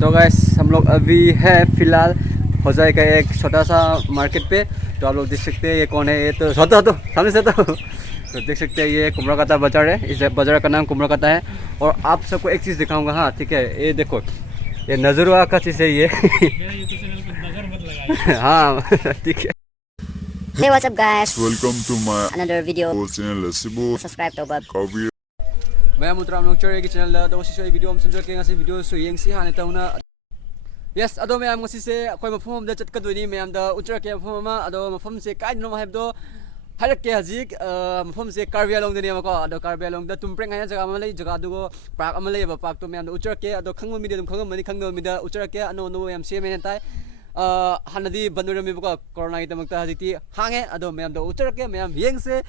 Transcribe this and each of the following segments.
तो गैस हम लोग अभी है फिलहाल होजाई का एक छोटा सा मार्केट पे। तो आप लोग देख सकते हैं ये कौन है। ये तो सामने से तो देख सकते हैं ये कुमराकाता बाजार है। इस बाजार का नाम कुमराकाता है। और आप सबको एक चीज़ दिखाऊंगा। हाँ ठीक है, ये देखो ये नजरुआ का चीज़ है ये। मेरा यूट्यूब चैनल पे नजर मत लगाइए। हाँ ठीक है। Hey, what's up, guys? Welcome to my Another video. channel. Sibo Subscribe to Bob. Kavi. Mayam utram long chore ki channel da si soi video am sunjor ke ngasi video su yeng si hane tauna. Yes, ado mayam ngasi se akoi mafum da chat ka doi mayam da utrar ke mafum ma ado mafum se kai no mahib do harak ke hajik mafum se Karbi Along da ni ma ko ado Karbi Along da tumpreng hanya jaga ma lai jaga du go park am lai ba park to mayam da utrar ke ado khangma mi de dum khangma mani khangno mi da utrar ke ano no yam se men tai hanadi banurami ba ko corona ki tamak ta hajiti hange ado mayam da utrar ke mayam yeng se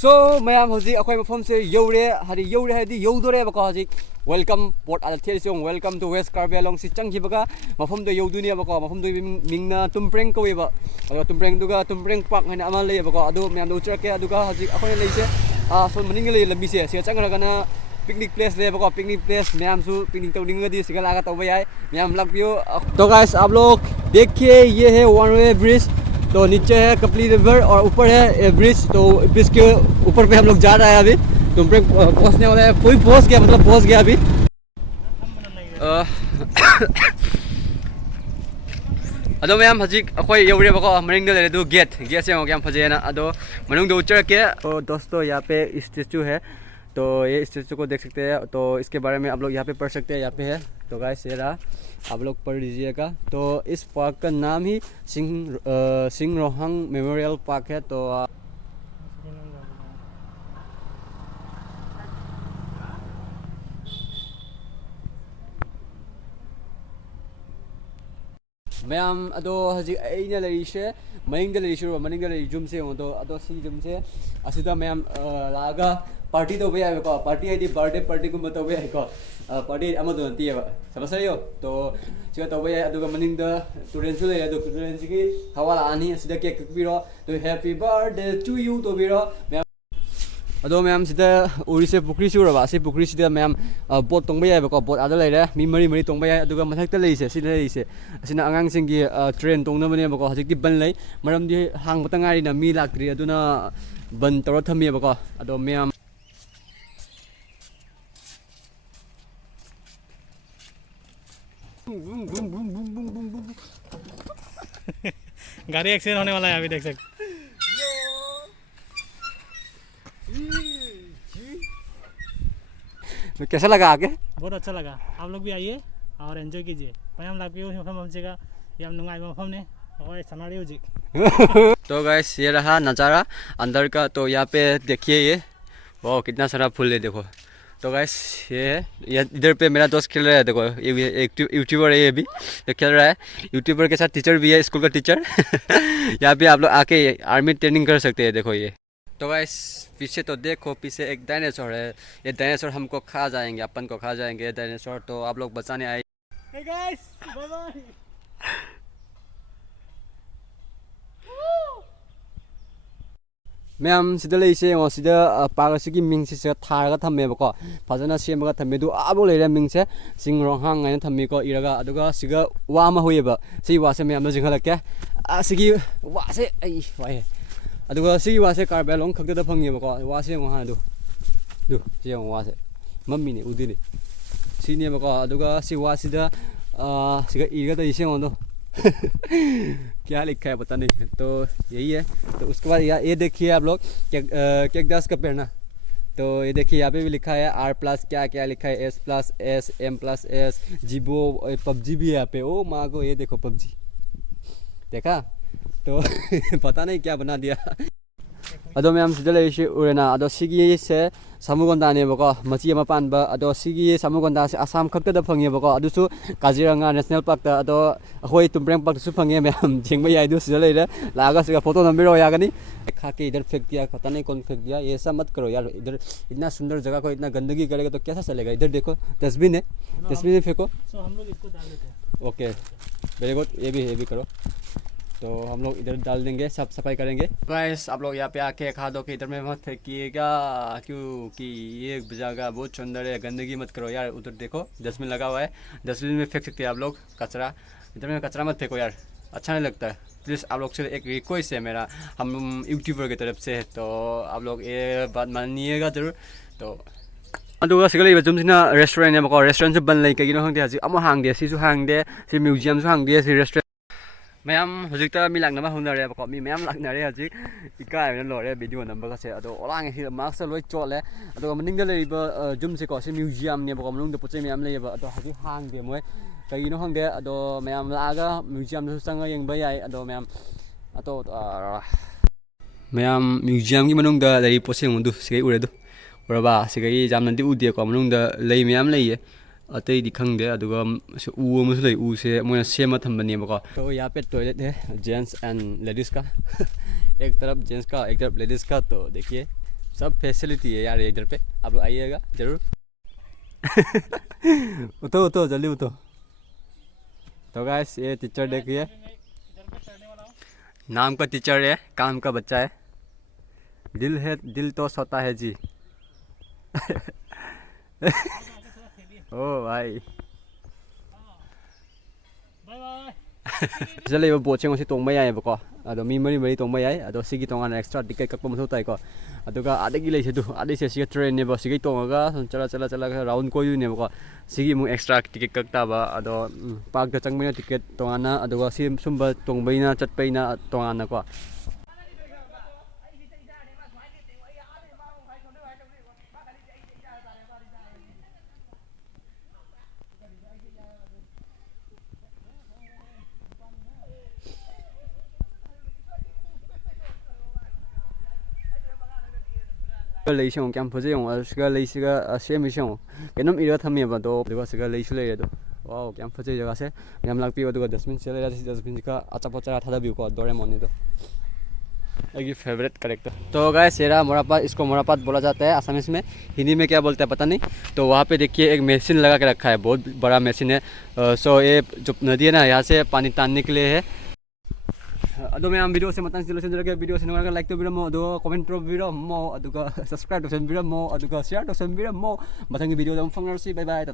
So mayam hoji akhoi mafam se yore hadi yodore ba ko hoji welcome port al thel song welcome to West Karbi Along si changhi baga mafam do yoduni ba ko mafam do mingna tumpreng ko ba ado tumpreng duga tumpreng park hana amal le ba ko ado mayam do uchra ke aduga hoji akhoi le se son maning le lambi se changra kana picnic place le ba ko picnic place mayam su picnic to ding di sigala ga to ba yai mayam lag piyo तो guys आप लोग देखिए ये है one way bridge. तो नीचे है कपली river और ऊपर है ब्रिज। तो ब्रिज के ऊपर पे हम लोग जा रहे हैं अभी। तो पहुंचने वाले हैं, कोई पहुंच गया मतलब पहुंच गया अभी। अदो मैम हजिक अखोई यौरे बको मरिंग दे दो गेट से हो गया फजेना अदो मनुंग दो उचर के। तो दोस्तों यहाँ पे स्टैचू है। तो ये स्टैचू को देख सकते हैं। तो इसके बारे में आप लोग यहाँ पे पढ़ सकते हैं। यहाँ पे है तो गाइस ये रहा, आप लोग पढ़ लीजिएगा। तो इस पार्क का नाम ही सिंह रोहंग मेमोरियल पार्क है। तो मैम अदो हजी अइना लरिसे मनिंग दे लरिसे मनिंग दे लरि जुम से हो। तो अदो सी जुम से असिदा मैम लागा पार्टी तो बे को पार्टी है बर्थडे पार्टी को तो बे को पार्टी अमा तो नती है समझयो। तो सिगा तो बे अदुगा मनिंग द तुरेन सु ले अदो तुरेन सिगी हवाला आनी असिदा केक पिरो तो हैप्पी बर्थडे टू यू तो बिरो मैम अदो मैम सिदा उरिसे पुखरी सुरबा से पुखरी सिदा मैम बोट तोंबा याय बको बोट आदा लेरे मी मरी मरी तोंबा याय अदुगा मथक्ता लेइसे सिदा लेइसे असिना आंगांग सिंगी ट्रेन तोंना बने बको हजिकि बन लै मरमदि हांग बता ngaरि ना मी लाक्ट्रि अदुना बन तोर थमी बको अदो मैम गाड़ी एक्सीडेंट होने वाला है अभी देख सकते। तो कैसा लगा आगे? बहुत अच्छा लगा। आप लोग भी आइए और एंजॉय कीजिए। हम लाग पियो हमसेगा यम नुंगाई मफम ने और सनाड़ी हो जी। तो गाइस ये रहा नज़ारा अंदर का। तो यहाँ पे देखिए ये वाह कितना सारा फूल है देखो। तो गाइस ये है इधर पे मेरा दोस्त खेल रहा है देखो। ये भी एक यूट्यूबर है ये भी तो खेल रहा है। यूट्यूबर के साथ टीचर भी है, स्कूल का टीचर। यहाँ पे आप लोग आके आर्मी ट्रेनिंग कर सकते हैं देखो ये। तो गाइस पीछे तो देखो पीछे एक डायनासोर है। ये डायनासोर हमको खा जाएंगे, अपन को खा जाएंगे ये डायनासोर। तो आप लोग बचाने आए। Hey guys, bye bye. Ma'am सिदा लेइसे ओ सिदा पार्क सिगी मिंग से थारगा थमेबको फजना सेमगा थमेदु आबो लेरे मिंग से सिंह रोहांग आइन थमीको इरगा अदुगा सिगा वामा होयेबा सि वासे मैम न जिंगलके सिगी वासे आई वाए अदुगा सिगी वासे कार्बी आलोंग खक्तदा फंगेबको वासे वहा दु जे वासे मम्मी ने उदिने सिनेबको अदुगा सि वासिदा सिगा इरगा त इसे ओंदो क्या लिखा है पता नहीं। तो यही है। तो उसके बाद ये देखिए आप लोग कैक्टस का पेड़ ना। तो ये देखिए यहाँ पे भी लिखा है R+ क्या क्या लिखा है S+S M+S जीबो पबजी भी है यहाँ पे। ओ माँ को ये देखो पबजी देखा। तो पता नहीं क्या बना दिया। अदो मैम सिदा लेइसे उरेना अदो सिगी से सामुगोंदा ने बको मची अमा पानबा अदो सिगी सामुगोंदा से Assam खक्तदा fungi बको अदुसु Kaziranga national park ता अदो अखोई तुमप्रेंग पार्क सु फंगे मैम जेंगबा याय दु सिदा लेरे लागा सिगा फोटो नंबिरो यागनी खाके इधर फेंक दिया पता नहीं कौन फेंक दिया। ये ऐसा मत करो यार, इधर इतना सुंदर जगह को इतना गंदगी करेगा तो कैसा चलेगा। इधर देखो डस्टबिन है, डस्टबिन में फेंको। सो हम लोग इसको डाल देते हैं। ओके वेरी गुड, ये भी करो। तो हम लोग इधर डाल देंगे, सब सफाई करेंगे। गाइस आप लोग यहाँ पे आके खा दो कि इधर में मत फेंकिएगा, क्योंकि ये जगह बहुत सुंदर है, गंदगी मत करो यार। उधर देखो डस्टबिन लगा हुआ है, डस्टबिन में फेंक सकते हैं आप लोग कचरा, इधर में कचरा मत फेंको यार, अच्छा नहीं लगता है। प्लीज़ आप लोग से एक रिक्वेस्ट है मेरा, हम यूट्यूबर की तरफ से, तो आप लोग ये बात मानिएगा ज़रूर। तो अदुगा सिगा लेबा जुमसिना रेस्टोरेंट है बको, रेस्टोरेंट से बन लई कगिनो हंगदे हजि अमो हांगदे, सिसु हांगदे, सि म्यूजियम सु हांगदे, सि रेस्टोरेंट मैम हजिकता मी लांगनामा होनरे बको, मी मैम लांगनारे हजि इकाय लोरे वीडियो नंबर से अदो ओलांग सि मार्क्स लोय चोले अदो मनिंग लेबा जुमसे को सि म्यूजियम ने बको मनुंग पोचे मैम लेबा अदो हजि हांगदे मोय कगिनो हंगदे अदो मैम लागा म्यूजियम सु संगा यंगबा याय अदो मैम अतो मैम म्यूजियम की मनुंग दा लेरि पोसे मुदु सिगै उरेदु उरबा सिगै जामनदि उदे को मनुंग दा लेइ मैम लेये अतई दिखंगदे अदुगा उ अमसु लेइ उ से मोय सेम थंबने बको। तो यहाँ पे टॉयलेट है जेंट्स एंड लेडीज का एक तरफ जेंट्स का एक तरफ लेडीज का, तो देखिए सब फैसिलिटी है यार इधर पे, आप लोग आइएगा जरूर। उठो उठो जल्दी उठो। तो गाइस ये टीचर देखिए, नाम का टीचर है, काम का बच्चा है, दिल है दिल तो सोता है जी। ओ भाई बाय बाय चले वो बोचिंग से तोंबा याय बको अदो मी मरी मरी तोंबा याय अदो सिगी तोंगान एक्स्ट्रा टिकेट कक्पा मथौ ताइ को अदुगा आदगी लेसे दु आदि से सिगा ट्रेन ने बस सिगी तोंगा चला चला चला राउंड कोयु ने बको सिगी मु एक्स्ट्रा टिकेट कक्ताबा अदो पार्क द चंगबैना टिकेट तोंगाना अदुगा सि सुंबा तोंबैना चटपैना तोंगाना को। लेइ सिंग क्याम फजे यंग सिगा लेइ सिगा सेम सिंग केनम इरा थमे बदो दुगा सिगा लेइ सुले दो वाओ क्याम फजे जगह से यम लाग पियो दुगा डस्टबिन चले डस्टबिन का अच्छा पचा थादा बिउ को डोरेमोन ने दो एक फेवरेट कैरेक्टर। तो गाइस येरा मोरापात, इसको मोरापात बोला जाता है असमीज में, हिंदी में क्या बोलते हैं पता नहीं। तो वहाँ पे देखिए एक मशीन लगा के रखा है, बहुत बड़ा मशीन है। सो ये जो नदी है ना, यहाँ से पानी तानने के लिए है। अदो मैं वीडियो से मतन सिलो से वीडियो से नगर लाइक तो बिरमो अदो कमेंट तो बिरमो अदुगा सब्सक्राइब तो बिरमो अदुगा शेयर तो बिरमो मथंगी वीडियो दम फंगरसी बाय बाय।